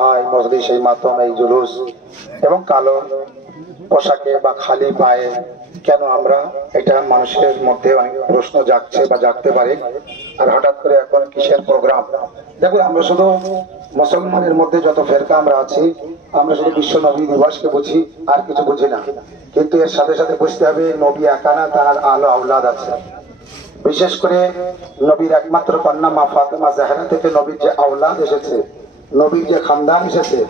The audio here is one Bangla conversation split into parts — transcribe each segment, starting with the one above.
হয় মজলিস, এই মাতম, এই জুলুস এবং কালো পোশাকে বা খালি পায়ে কেন আমরা, এটা মানুষের মধ্যে অনেক প্রশ্ন জাগছে বা জাগতে পারে। আর হঠাৎ করে এখন কিসের প্রোগ্রাম? দেখুন, আমরা শুধু মুসলমানের মধ্যে যত ফেরকা আমরা আছি, আমরা শুধু বিশ্ব নবী দিবসকে বুঝি, আর কিছু বুঝি না। কিন্তু এর সাথে সাথে বুঝতে হবে নবী একা না, তার আলো আওলাদ আছে। বিশেষ করে নবীর একমাত্র কন্যা মা ফাতেমা জাহরা থেকে নবীর যে আওলাদ এসেছে, নবীর যে খানদান এসেছে।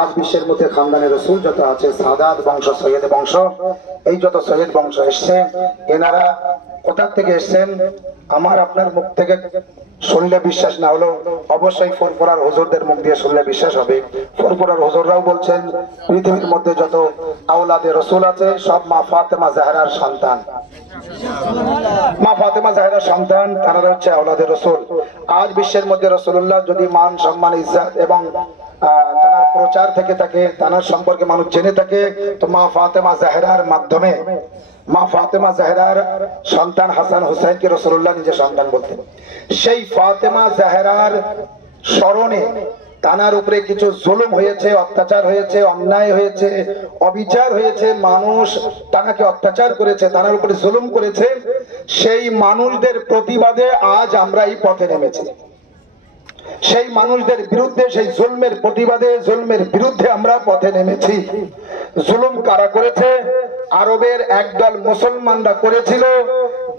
আজ বিশ্বের মধ্যে খানদানের রসুল যত আছে, সাদাত বংশ, সৈয়দ বংশ, এই যত সৈয়দ বংশ এসছে, এনারা কোথা থেকে এসছেন? আমার আপনার মুখ থেকে শুনলে বিশ্বাস না হলো অবশ্যই ফুরফুরার হুজুরদের মুখ দিয়ে শুনলে বিশ্বাস হবে। ফুরফুরার হুজুররাও বলছেন পৃথিবীর মধ্যে যত আওলাদে রসুল আছে সব মা ফাতেমা জাহরার সন্তান। মা ফাতেমা জাহরার সন্তান, তারা হচ্ছে আওলাদে রসুল। আজ বিশ্বের মধ্যে রসুল্লাহ যদি মান, সম্মান, ইজ্জত এবং তার প্রচার থেকে থাকে, তার সম্পর্কে মানুষ জেনে থাকে, তো মা ফাতেমা জাহরার মাধ্যমে। মা ফাতেমা জাহরার সন্তান হাসান হুসাইনকে রাসূলুল্লাহ নিজে সন্তান বলতেন। সেই ফাতেমা জাহরার স্মরণে তানার উপরে কিছু জুলুম হয়েছে, অত্যাচার হয়েছে, অন্যায় হয়েছে, অবিচার হয়েছে, মানুষ তানাকে অত্যাচার করেছে, তানার উপরে জুলুম করেছে। সেই মানুষদের প্রতিবাদে আজ আমরা এই পথে নেমেছি। সেই মানুষদের বিরুদ্ধে, সেই জুলমের প্রতিবাদে, জুলমের বিরুদ্ধে আমরা পথে নেমেছি। জুলুম কারা করেছে? আরবের একদল মুসলমানরা করেছিল।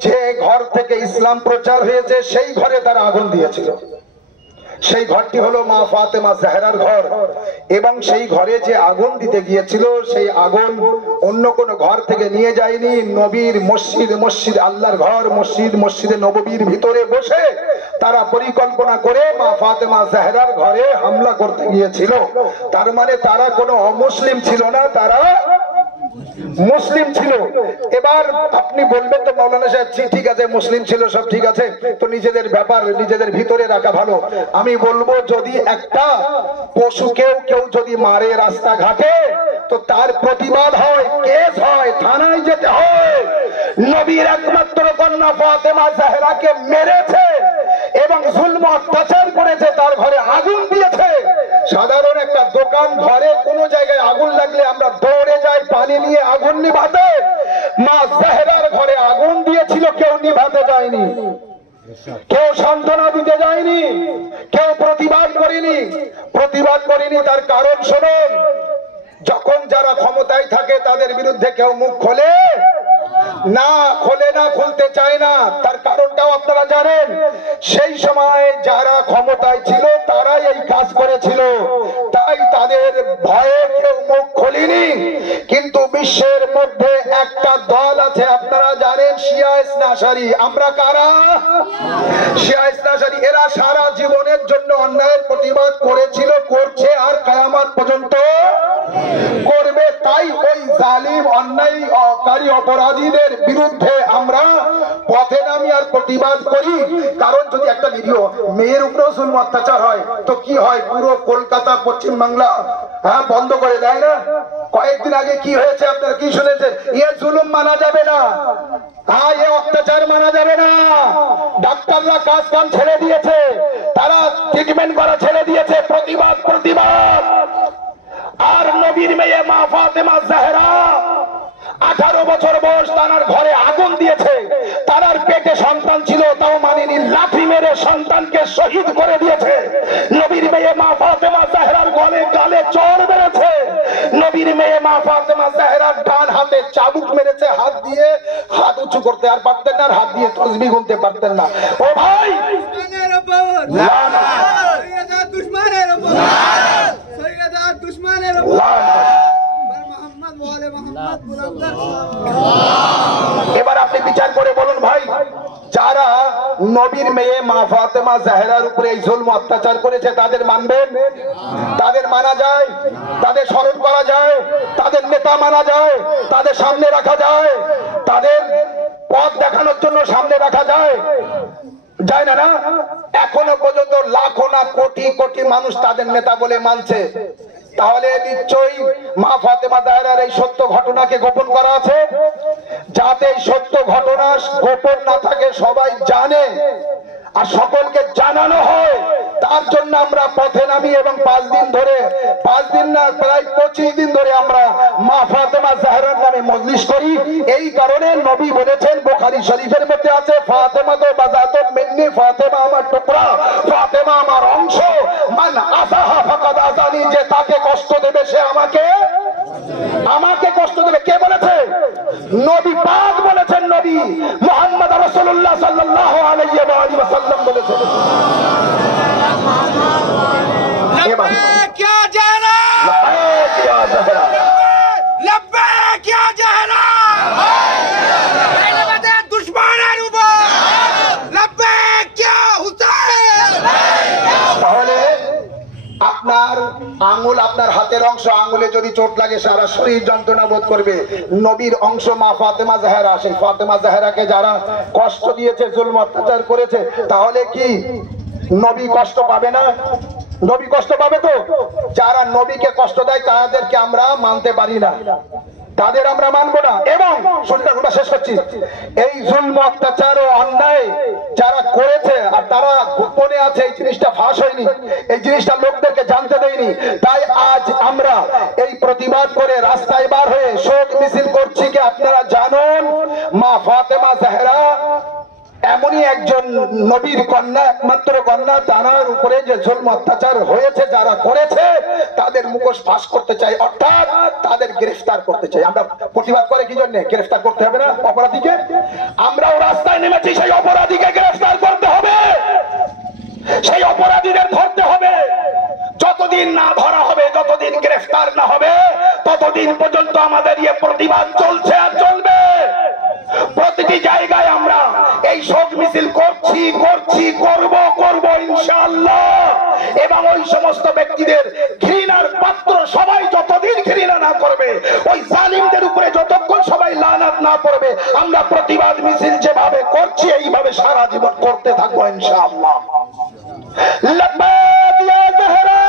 যে ঘর থেকে ইসলাম প্রচার হয়েছে সেই ঘরে তারা আগুন দিয়েছিল। সেই ঘরটি হলো মা ফাতেমা জাহরার ঘর। এবং সেই ঘরে যে আগুন দিতে গিয়েছিল, সেই আগুন অন্য কোন ঘর থেকে নিয়ে যায়নি। নবীর মসজিদ, মসজিদ আল্লাহর ঘর, মসজিদ, মসজিদে নববীর ভিতরে বসে তারা পরিকল্পনা করে মা ফাতেমা জাহরার ঘরে হামলা করতে গিয়েছিল। তার মানে তারা কোনো অমুসলিম ছিল না, তারা মুসলিম ছিল। এবার আপনি বলবেন তো মৌলানা সাহেব, ঠিক আছে মুসলিম ছিল, সব ঠিক আছে, তো নিজেদের ব্যাপার নিজেদের ভিতরে রাখা ভালো। আমি বলবো, যদি একটা পশুকেও কেউ যদি মারে রাস্তাঘাটে, তো তার প্রতিবাদ হয়, কেস হয়, থানায় যেতে হয়। নবীর একমাত্র কন্যা ফাতেমা জাহরাকে মেরেছে এবং জুলম অত্যাচার করেছে, তার ঘরে আগুন দিয়েছে। সাধারণ একটা দোকান ঘরে কোন জায়গায় আগুন লাগলে আমরা দৌড়ে যাই পানি নিয়ে আগুন নিভাতে। মা জাহরার ঘরে আগুন দিয়েছিল, কেউ নিভাতে যায়নি, কেউ সান্ত্বনা দিতে যায়নি, কেউ প্রতিবাদ করেনি। প্রতিবাদ করেনি তার কারণ শুনুন, যখন যারা ক্ষমতায় থাকে তাদের বিরুদ্ধে কেউ মুখ খোলে না, খোলে না, খুলতে চায় না। তার কারণটাও আপনারা জানেন। সেই সময় যারা ক্ষমতায় ছিল তারাই এই কাজ করেছিল, তাই তাদের ভয়ে কেউ মুখ খোলেনি। কিন্তু বিশ্বের মধ্যে একটা দল আছে, আপনারা জানেন, শিয়া ইসনা আশারি। আমরা কারা? শিয়া ইসনা আশারি। এরা সারা জীবনের জন্য অন্যায়ের প্রতিবাদ করেছিল, করছে, আর কিয়ামত পর্যন্ত করবে। তাই ওই জালিম, অন্যায়কারী, অপরাধীদের বিরুদ্ধে আমরা পথে নামি আর প্রতিবাদ করি। কারণ যদি একটা নিরীহ মেয়ের উপরেও জুলম অত্যাচার হয়, তো কি হয়? পুরো কলকাতা, পশ্চিম বাংলা বন্ধ করে দেয় না? কয়েকদিন আগে কি হয়েছে আপনারা কি শুনেছেন? এ জুলুম মানা যাবে না, এ অত্যাচার মানা যাবে না। ডাক্তাররা কাজ কাম ছেড়ে দিয়েছে, তারা ট্রিটমেন্ট করা ছেড়ে দিয়েছে। প্রতিবাদ, প্রতিবাদ। আর নবীর মেয়ে মা ফাতেমা জাহরা 18 বছর বয়স, তার ঘরে আগুন দিয়েছে। তার পেটে সন্তান ছিল, তাও মানেনি, লাঠি মেরে সন্তানকে শহীদ করে দিয়েছে। নবীর মেয়ে মা ফাতেমা জাহরার গালে চড় মেরেছে। নবীর মেয়ে মা ফাতেমা জাহরার ডান হাতে চাবুক মেরেছে। হাত দিয়ে হাত উঁচু করতে আর পারতেন না, আর হাত দিয়ে তসবিহ গুনতে পারতেন না। ও ভাই, এবার আপনি বিচার করে বলুন ভাই, যারা নবীর মেয়ে মা ফাতেমা জাহরার উপরে এই জুলম অত্যাচার করেছে তাদের মানবেন? তাদের মানা যায়? তাদের স্মরণ করা যায়? তাদের নেতা মানা যায়? তাদের সামনে রাখা যায়? তাদের পথ দেখানোর জন্য সামনে রাখা যায়? যায় না, না? এখনো পর্যন্ত লাখো না কোটি কোটি মানুষ তাদের নেতা বলে মানছে। তাহলে নিশ্চয়ই মা ফাতেমা জাহরার এই সত্য ঘটনাকে গোপন করা আছে। যাতে এই সত্য ঘটনা গোপন না থাকে, সবাই জানে আর সকলকে জানানো হয়, তার জন্য আমরা পথে নামি এবং 5 দিন ধরে, 5 দিন না প্রায় 25 দিন ধরে আমরা মা ফাতেমা জাহরার নামে মজলিস করি। এই কারণে নবী বলেছেন, বুখারী শরীফের মধ্যে আছে, ফাতেমা তো বাজাতো মিন্নি, ফাতেমা আমার টুকরা, ফাতেমা আমার অংশ, মান আসাহা ফাকাদ আযানি, যে তাকে কষ্ট দেবে সে আমাকে কষ্ট দেবে। কে বলেছে? নবী পাক বলেছেন, নবী মুহাম্মদ রাসূলুল্লাহ সাল্লাল্লাহু আলাইহি ওয়া সাল্লাম বলেছেন। लब्बैक या ज़हरा, लब्बैक या ज़हरा, लब्बैक या ज़हरा, पहले दुश्मনের উপর लब्बैक या हुसैन। তাহলে আপনার আঙ্গুল, আপনার হাতের অংশ আঙ্গুলে যদি চোট লাগে সারা শরীর যন্ত্রণা বোধ করবে। নবীর অংশ মা ফাতেমা জাহরা, সেই ফাতেমা জাহরাকে যারা কষ্ট দিয়েছে, জুলম অত্যাচার করেছে, তাহলে কি নবী কষ্ট পাবে না? নবী কষ্ট পাবে তো? যারা নবীকে কষ্ট দেয় তাদেরকে আমরা মানতে পারি না, তাদের আমরা মানবো না। এবং শুনতে শেষ করছি, এই জুলম অত্যাচার ও অন্যায় যারা করেছে আর তারা গোপনে আছে, এই জিনিসটা ফাঁস হয়নি, এই জিনিসটা লোকদেরকে জানতে দেয়নি। তাই আজ আমরা এই প্রতিবাদ করে রাস্তায় বার হয়ে শোক মিছিল করছি কি আপনারা জানুন, মা ফাতেমা জাহরা এমনই একজন নবীর কন্যা, একমাত্র কন্যা, তার উপরে যে জুলম অত্যাচার হয়েছে যারা করেছে তাদের মুখোশ ফাঁস করতে চাই, অর্থাৎ তাদের গ্রেফতার করতে চাই। আমরা প্রতিবাদ করে কি জন্য? গ্রেফতার করতে হবে না অপরাধীকে? আমরাও রাস্তায় নেমেছি, সেই অপরাধীকে গ্রেফতার করতে হবে, সেই অপরাধীদের ধরতে হবে। যতদিন না ধরা হবে, যতদিন গ্রেফতার না হবে, ততদিন পর্যন্ত আমাদের এই প্রতিবাদ চলছে আর চলবে। প্রতিটি জায়গায় আমরা এই শোক মিছিল করব ইনশাআল্লাহ। এবং ওই সমস্ত ব্যক্তিদের ঘৃণার পাত্র সবাই যতদিন ঘৃণা না করবে, ওই জালিমদের উপরে যতক্ষণ সবাই লানাত না পড়বে, আমরা প্রতিবাদ মিছিল যেভাবে করছি এইভাবে সারা জীবন করতে থাকবো ইনশাআল্লাহ। লব্বাইক ইয়া জাহরা,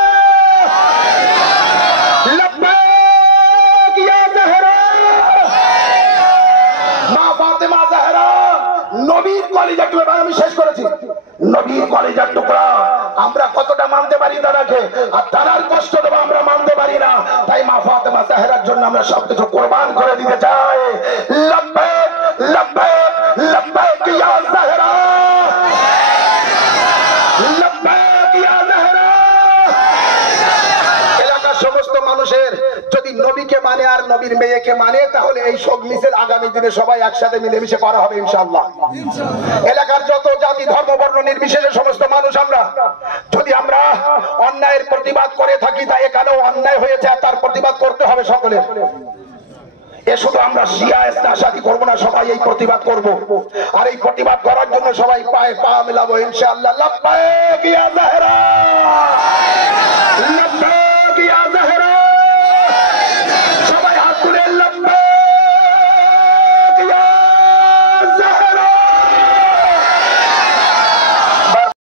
লব্বাইক ইয়া জাহরা। মা ফাতেমা জাহরা নবীর কলিজার টুকরা, আমি শেষ করেছি, নবীর কলিজার টুকরা। আমরা কতটা মানতে পারি তারাকে, আর তারার কষ্ট দেবো আমরা মানতে পারি না। তাই মা ফাতেমা জাহরার জন্য আমরা সবকিছু কোরবান করে দিতে চাই। লব্বাইক লব্বাইক লব্বাইক ইয়া জাহরা, লব্বাইক ইয়া জাহরা। এলাকার সমস্ত মানুষের যদি নবীকে মানে আর নবীর মেয়েকে মানে, তাহলে এই শোক মিছিল আগামী দিনে সবাই একসাথে মিলেমিশে করা হবে ইনশাআল্লাহ। এলাকার যত জাতি ধর্ম বর্ণ নির্বিশেষে সমস্ত মানুষ আমরা যদি আমরা অন্যায়ের প্রতিবাদ করে থাকি, তা এখানেও অন্যায় হয়েছে তার প্রতিবাদ করতে হবে সকলে। এ শুধু আমরা শিয়া ইসলামী করবো না, সবাই এই প্রতিবাদ করব। আর এই প্রতিবাদ করার জন্য সবাই পায়ে পা মেলাবো ইনশাআল্লাহ। লব্বাইক ইয়া জাহরা, লব্বাইক ইয়া